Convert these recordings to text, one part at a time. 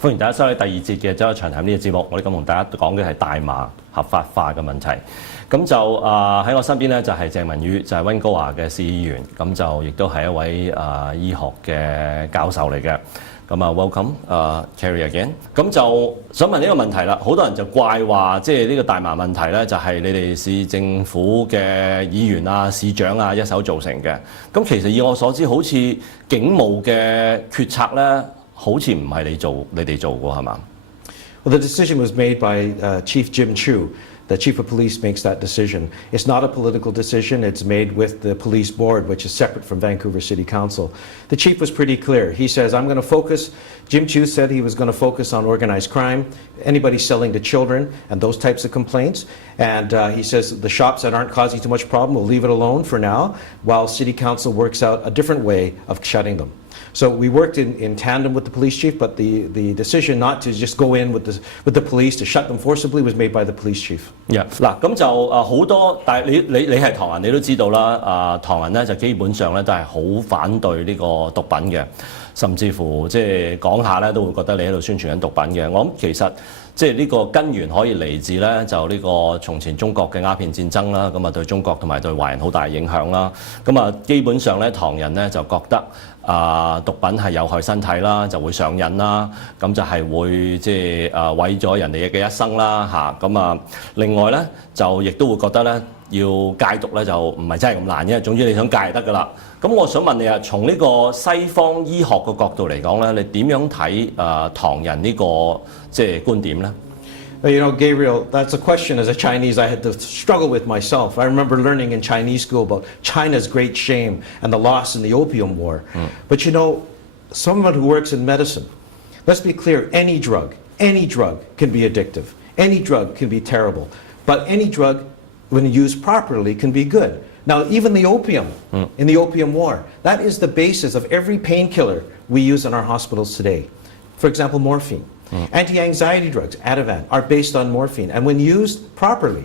歡迎大家收睇第二節嘅週一長談呢個節目。我哋咁同大家講嘅係大麻合法化嘅問題。咁就喺我身邊咧就係鄭文宇，就係溫哥華嘅市議員，咁就亦都係一位醫學嘅教授嚟嘅。咁welcome Kerry again。咁就想問呢個問題啦，好多人就怪話，即係呢個大麻問題咧，就係你哋市政府嘅議員啊、市長啊一手造成嘅。咁其實以我所知，好似警務嘅決策咧，好似唔係你哋做過係嘛？ Well, the decision was made by Chief Jim Chu. The chief of police makes that decision. It's not a political decision. It's made with the police board, which is separate from Vancouver City Council. The chief was pretty clear. He says, I'm going to focus, Jim Chu said he was going to focus on organized crime, anybody selling to children, and those types of complaints. And he says the shops that aren't causing too much problem, we'll leave it alone for now, while City Council works out a different way of shutting them. So we worked in tandem with the police chief, but the decision not to just go in with the police to shut them forcibly was made by the police chief. Yeah. 嗱，咁就好多，但係你係唐人，你都知道啦。唐人咧就基本上咧都係好反對呢個毒品嘅，甚至乎即係講下咧都會覺得你喺度宣傳緊毒品嘅。我諗其實即係呢個根源可以嚟自咧就呢個從前中國嘅鴉片戰爭啦，咁啊對中國同埋對華人好大影響啦。咁啊基本上咧唐人咧就覺得毒品係有害身體啦，就會上癮啦，咁就係會即係毀咗人哋嘅一生啦嚇。咁啊另外咧就亦都會覺得咧要戒毒咧就唔係真係咁難嘅，總之你想戒就得㗎啦。咁我想問你啊，從呢個西方醫學嘅角度嚟講咧，你點樣睇唐人呢個即係觀點咧？ Well, you know, Gabriel, that's a question as a Chinese I had to struggle with myself. I remember learning in Chinese school about China's great shame and the loss in the Opium War. But you know, someone who works in medicine, let's be clear, any drug can be addictive. Any drug can be terrible. But any drug, when used properly, can be good. Now, even the opium in the Opium War, that is the basis of every painkiller we use in our hospitals today. For example, morphine. Anti-anxiety drugs, Ativan, are based on morphine. And when used properly,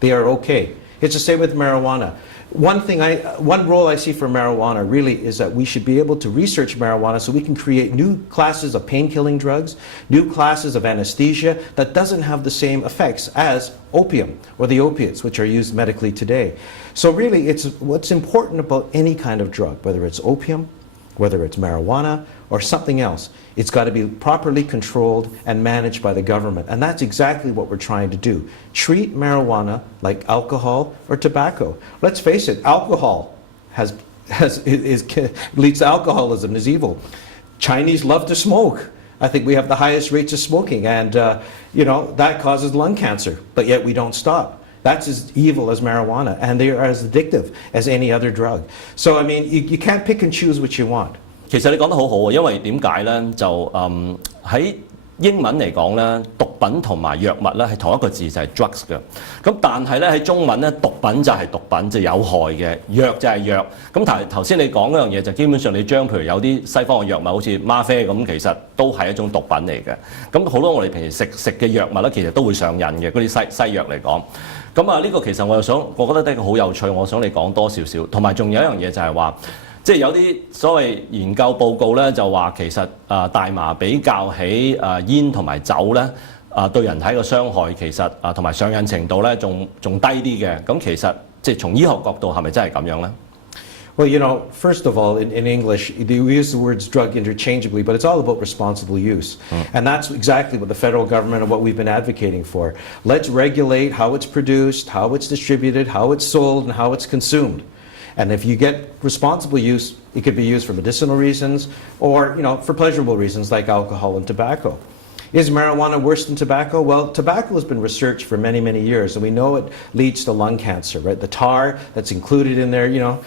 they are okay. It's the same with marijuana. One role I see for marijuana really is that we should be able to research marijuana so we can create new classes of pain-killing drugs, new classes of anesthesia that doesn't have the same effects as opium or the opiates which are used medically today. So really, it's what's important about any kind of drug, whether it's opium, whether it's marijuana or something else, it's got to be properly controlled and managed by the government. And that's exactly what we're trying to do. Treat marijuana like alcohol or tobacco. Let's face it, alcohol leads to alcoholism, is evil. Chinese love to smoke. I think we have the highest rates of smoking, and you know, that causes lung cancer, but yet we don't stop. That's as evil as marijuana, and they are as addictive as any other drug. So, I mean, you can't pick and choose what you want. 其實你講得好好啊，因為點解咧？就喺英文嚟講咧，毒品同埋藥物咧係同一個字，就係 drugs 嘅。咁但係咧喺中文咧，毒品就係毒品，就係有害嘅；藥就係藥。咁頭先你講嗰樣嘢就基本上你將譬如有啲西方嘅藥物，好似嗎啡咁，其實都係一種毒品嚟嘅。咁好多我哋平時食嘅藥物咧，其實都會上癮嘅，嗰啲西藥嚟講。咁啊，呢個其實我覺得都係好有趣，我想你講多少少。同埋仲有一樣嘢就係話，即係有啲所謂研究報告咧，就話其實大麻比較起煙同埋酒咧，對人體嘅傷害其實同埋上癮程度咧，仲低啲嘅。咁其實即係從醫學角度係咪真係咁樣咧？ Well, you know, first of all, in English, we use the words drug interchangeably, but it's all about responsible use. And that's exactly what the federal government and what we've been advocating for. Let's regulate how it's produced, how it's distributed, how it's sold, and how it's consumed. And if you get responsible use, it could be used for medicinal reasons or, you know, for pleasurable reasons like alcohol and tobacco. Is marijuana worse than tobacco? Well, tobacco has been researched for many, many years, and we know it leads to lung cancer, right? The tar that's included in there, you know,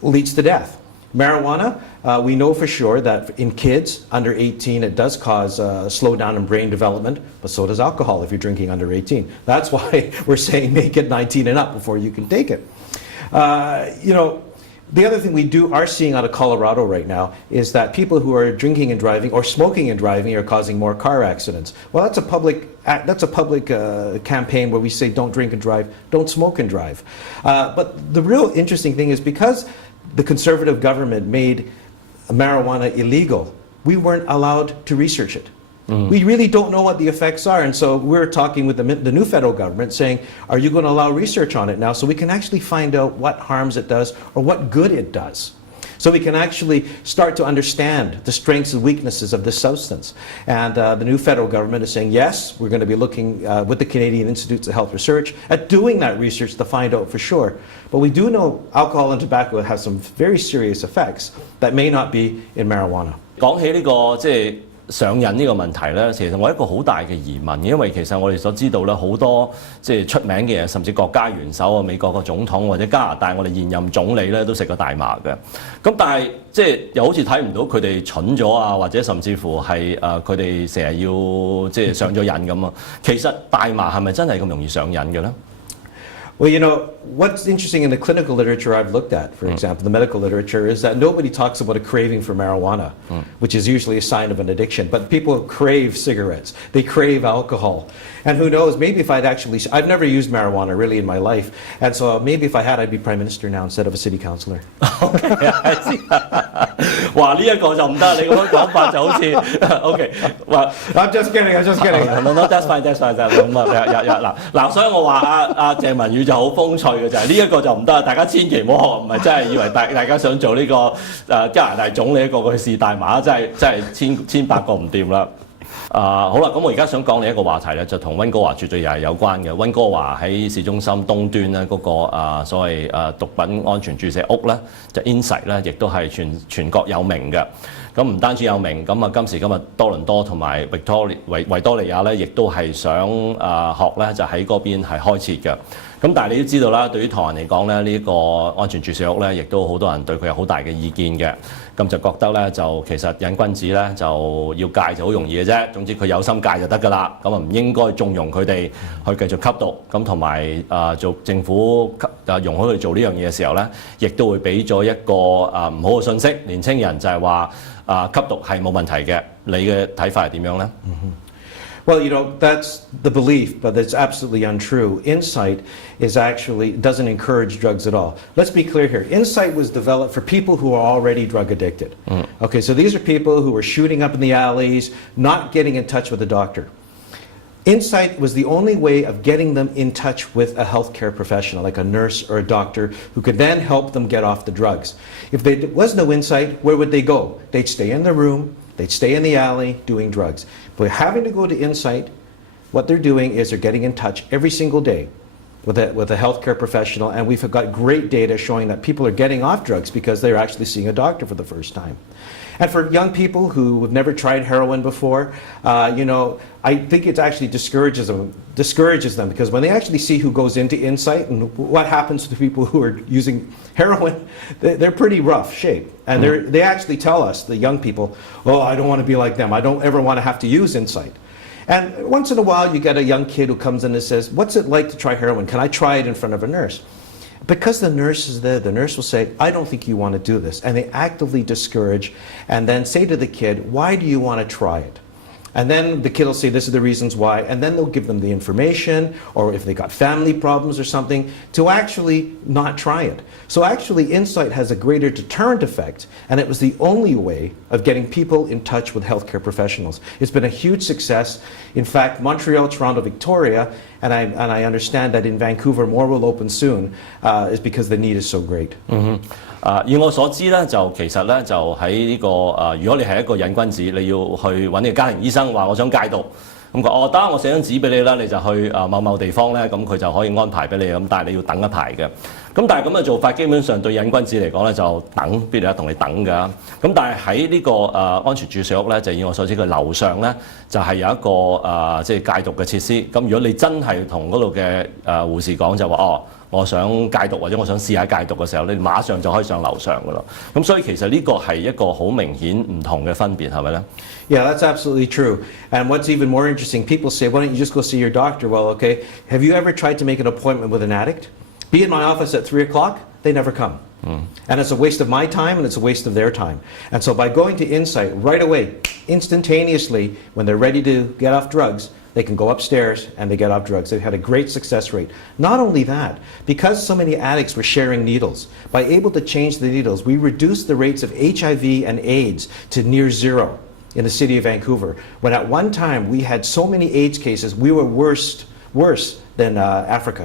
leads to death. Marijuana, we know for sure that in kids under 18 it does cause a slowdown in brain development, but so does alcohol if you're drinking under 18. That's why we're saying make it 19 and up before you can take it. You know, the other thing we are seeing out of Colorado right now is that people who are drinking and driving or smoking and driving are causing more car accidents. Well, that's a public campaign where we say don't drink and drive, don't smoke and drive. But the real interesting thing is because the conservative government made marijuana illegal, we weren't allowed to research it. We really don't know what the effects are. And so we're talking with the new federal government saying, are you going to allow research on it now so we can actually find out what harms it does or what good it does? So we can actually start to understand the strengths and weaknesses of this substance. And the new federal government is saying, yes, we're going to be looking with the Canadian Institutes of Health Research at doing that research to find out for sure. But we do know alcohol and tobacco have some very serious effects that may not be in marijuana. 講起呢個即係上癮呢個問題咧，其實我一個好大嘅疑問，因為其實我哋所知道咧，好多即係出名嘅人，甚至國家元首啊、美國個總統或者加拿大我哋現任總理咧，都食過大麻嘅。咁但係即係又好似睇唔到佢哋蠢咗啊，或者甚至乎係佢哋成日要即係上咗癮咁啊。其實大麻係咪真係咁容易上癮嘅咧？ Well, you know, what's interesting in the clinical literature I've looked at, for example, the medical literature, is that nobody talks about a craving for marijuana, which is usually a sign of an addiction. But people crave cigarettes. They crave alcohol. And who knows, maybe if I've never used marijuana really in my life. And so maybe if I had, I'd be prime minister now instead of a city councillor. OK， 哇！呢一個就唔得，你咁樣講法就好似 OK。哇 I'm just kidding. No, that's fine. 咁啊，嗱，所以我話阿鄭文宇就好風趣嘅就係呢一個就唔得，大家千祈唔好學，唔係真係以為大家想做呢個加拿大總理一個去試大麻，真係千百個唔掂啦。好啦，咁我而家想講另一個話題咧，就同溫哥華絕對又係有關嘅。溫哥華喺市中心東端咧嗰個所謂毒品安全注射屋咧，就 Inside 咧，亦都係全國有名嘅。咁唔單止有名，咁啊今時今日多倫多同埋維多利亞咧，亦都係想學咧，就喺嗰邊係開設嘅。咁但係你都知道啦，對於唐人嚟講咧，呢個安全注射屋咧，亦都好多人對佢有好大嘅意見嘅。咁就覺得咧，就其實癮君子咧就要戒就好容易嘅啫。總之佢有心戒就得㗎啦。咁啊唔應該縱容佢哋去繼續吸毒。咁同埋做政府容許佢哋做呢樣嘢嘅時候咧，亦都會俾咗一個唔好嘅信息，年青人就係話吸毒係冇問題嘅。你嘅睇法係點樣咧？ Well, you know, that's the belief, but it's absolutely untrue. Insight doesn't encourage drugs at all. Let's be clear here. Insight was developed for people who are already drug addicted. Okay, so these are people who were shooting up in the alleys, not getting in touch with a doctor. Insight was the only way of getting them in touch with a healthcare professional, like a nurse or a doctor, who could then help them get off the drugs. If there was no insight, where would they go? They'd stay in their room, they'd stay in the alley doing drugs. But having to go to Insight, what they're doing is they're getting in touch every single day with a healthcare professional, and we've got great data showing that people are getting off drugs because they're actually seeing a doctor for the first time. And for young people who have never tried heroin before, you know, I think it actually discourages them because when they actually see who goes into Insight and what happens to people who are using heroin, they're pretty rough shape. And they actually tell us, the young people, oh, I don't want to be like them. I don't ever want to have to use Insight. And once in a while, you get a young kid who comes in and says, what's it like to try heroin? Can I try it in front of a nurse? Because the nurse is there, the nurse will say, I don't think you want to do this. And they actively discourage and then say to the kid, why do you want to try it? And then the kid will say, this are the reasons why. And then they'll give them the information, or if they got family problems or something, to actually not try it. So actually, Insight has a greater deterrent effect, and it was the only way of getting people in touch with healthcare professionals. It's been a huge success. In fact, Montreal, Toronto, Victoria, and I understand that in Vancouver more will open soon, is because the need is so great. 以我所知咧，就其實咧就喺呢個如果你係一個癮君子，你要去揾你嘅家庭醫生話我想戒毒，咁佢得，我寫張紙俾你啦，你就去某某地方咧，咁佢就可以安排俾你咁，但係你要等一排嘅。咁但係咁嘅做法，基本上對癮君子嚟講咧，就等必定同你等㗎。咁但係喺呢個安全注射屋咧，就以我所知，佢樓上咧就係有一個即係戒毒嘅設施。咁如果你真係同嗰度嘅護士講就話我想戒毒或者我想試下戒毒嘅時候，你馬上就可以上樓上㗎啦。咁所以其實呢個係一個好明顯唔同嘅分別，係咪咧？ Yeah, that's absolutely true. And what's even more interesting, people say, why don't you just go see your doctor? Well, okay, have you ever tried to make an appointment with an addict? Be in my office at 3 o'clock, they never come. And it's a waste of my time and it's a waste of their time. And so by going to Insight right away, instantaneously, when they're ready to get off drugs, they can go upstairs and they get off drugs. They've had a great success rate. Not only that, because so many addicts were sharing needles, by able to change the needles, we reduced the rates of HIV and AIDS to near zero. in the city of Vancouver, when at one time we had so many AIDS cases, we were worse than Africa.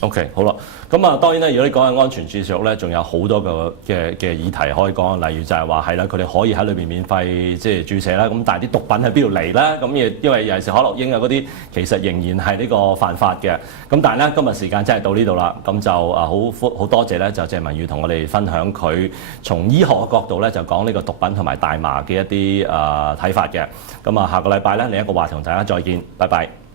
OK 好啦，咁啊當然咧，如果你講緊安全注射咧，仲有好多嘅議題可以講，例如就係話係啦，佢哋可以喺裏邊免費即係注射啦，咁但係啲毒品喺邊度嚟咧？咁因為尤其是可樂英啊嗰啲，其實仍然係呢個犯法嘅。咁但係咧，今日時間真係到呢度啦，咁就好多謝咧，就謝文宇同我哋分享佢從醫學嘅角度咧，就講呢個毒品同埋大麻嘅一啲睇法嘅。咁啊，下個禮拜咧另一個話題同大家再見，拜拜。